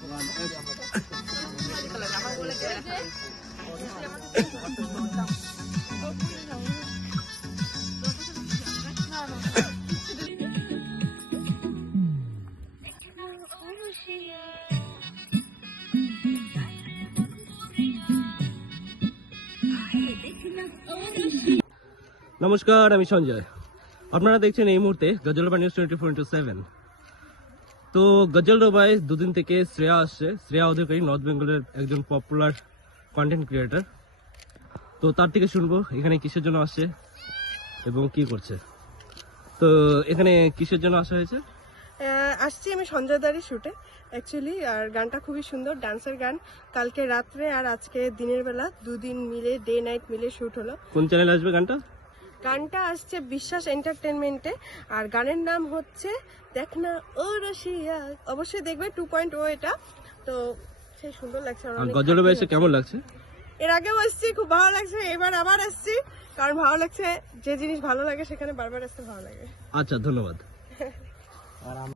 নমস্কার, আমি সঞ্জয়। আপনারা দেখছেন এই মুহূর্তে গজলডোবা নিউজ 24/7। তো গজলডোবায় দুদিন থেকে শ্রেয়া আসছে। শ্রেয়া অধিকারী নর্থ বেঙ্গলের একজন পপুলার কন্টেন্ট ক্রিয়েটার। তো তার থেকে শুনবো এখানে কিসের জন্য আসছে এবং কি করছে। তো এখানে কিসের জন্য আসা হয়েছে? আসছি আমি সঞ্জয় দারি শুটে অ্যাকচুয়ালি, আর গানটা খুবই সুন্দর, ডান্সের গান। কালকে রাত্রে আর আজকে দিনের বেলা দুদিন মিলে, ডে নাইট মিলে শুট হলো। কোন চ্যানেলে আসবে গানটা? গানটা আসছে বিশ্বাস এন্টারটেনমেন্টে, আর গানের নাম হচ্ছে দেখ না ও রসিয়া। অবশ্যই দেখবে, 2.0 এটা। তো সেই সুন্দর লাগছে। আর গজলডোবা এসে কেমন লাগছে? এর আগেও আসছি, খুব ভালো লাগছে। এবার আবার আসছি, কারণ ভালো লাগছে। যে জিনিস ভালো লাগে সেখানে বারবার আসতে ভালো লাগে। আচ্ছা, ধন্যবাদ।